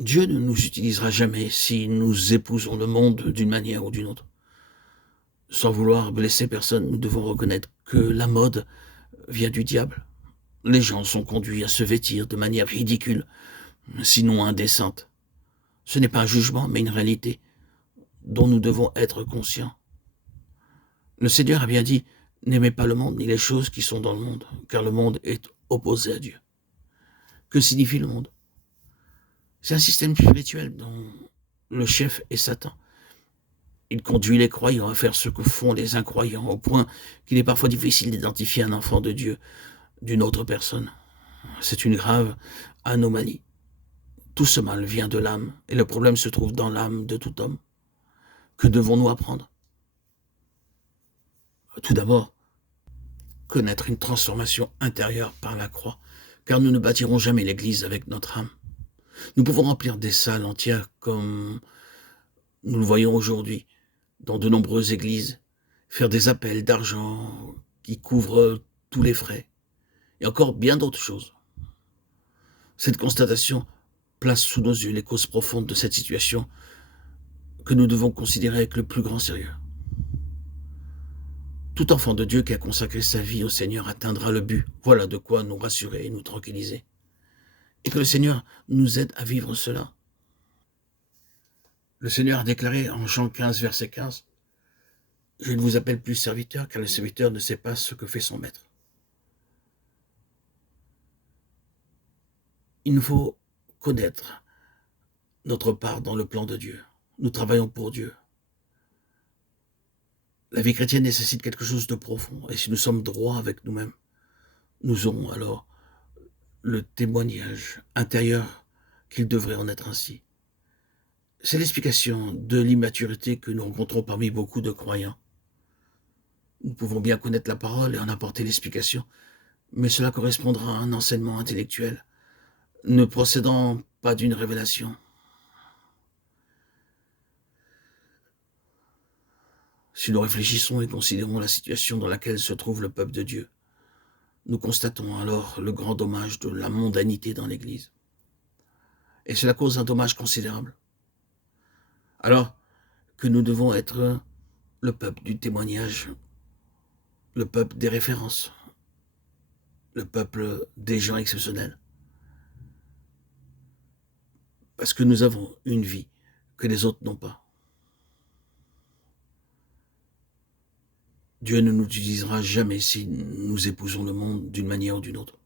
Dieu ne nous utilisera jamais si nous épousons le monde d'une manière ou d'une autre. Sans vouloir blesser personne, nous devons reconnaître que la mode vient du diable. Les gens sont conduits à se vêtir de manière ridicule, sinon indécente. Ce n'est pas un jugement, mais une réalité dont nous devons être conscients. Le Seigneur a bien dit, n'aimez pas le monde ni les choses qui sont dans le monde, car le monde est opposé à Dieu. Que signifie le monde? C'est un système spirituel dont le chef est Satan. Il conduit les croyants à faire ce que font les incroyants, au point qu'il est parfois difficile d'identifier un enfant de Dieu d'une autre personne. C'est une grave anomalie. Tout ce mal vient de l'âme, et le problème se trouve dans l'âme de tout homme. Que devons-nous apprendre? Tout d'abord, connaître une transformation intérieure par la croix, car nous ne bâtirons jamais l'Église avec notre âme. Nous pouvons remplir des salles entières comme nous le voyons aujourd'hui dans de nombreuses églises, faire des appels d'argent qui couvrent tous les frais, et encore bien d'autres choses. Cette constatation place sous nos yeux les causes profondes de cette situation que nous devons considérer avec le plus grand sérieux. Tout enfant de Dieu qui a consacré sa vie au Seigneur atteindra le but. Voilà de quoi nous rassurer et nous tranquilliser. Et que le Seigneur nous aide à vivre cela. Le Seigneur a déclaré en Jean 15, verset 15, « Je ne vous appelle plus serviteur, car le serviteur ne sait pas ce que fait son maître. » Il nous faut connaître notre part dans le plan de Dieu. Nous travaillons pour Dieu. La vie chrétienne nécessite quelque chose de profond. Et si nous sommes droits avec nous-mêmes, nous aurons alors le témoignage intérieur qu'il devrait en être ainsi. C'est l'explication de l'immaturité que nous rencontrons parmi beaucoup de croyants. Nous pouvons bien connaître la parole et en apporter l'explication, mais cela correspondra à un enseignement intellectuel, ne procédant pas d'une révélation. Si nous réfléchissons et considérons la situation dans laquelle se trouve le peuple de Dieu, nous constatons alors le grand dommage de la mondanité dans l'Église. Et cela cause un dommage considérable. Alors que nous devons être le peuple du témoignage, le peuple des références, le peuple des gens exceptionnels. Parce que nous avons une vie que les autres n'ont pas. Dieu ne nous utilisera jamais si nous épousons le monde d'une manière ou d'une autre.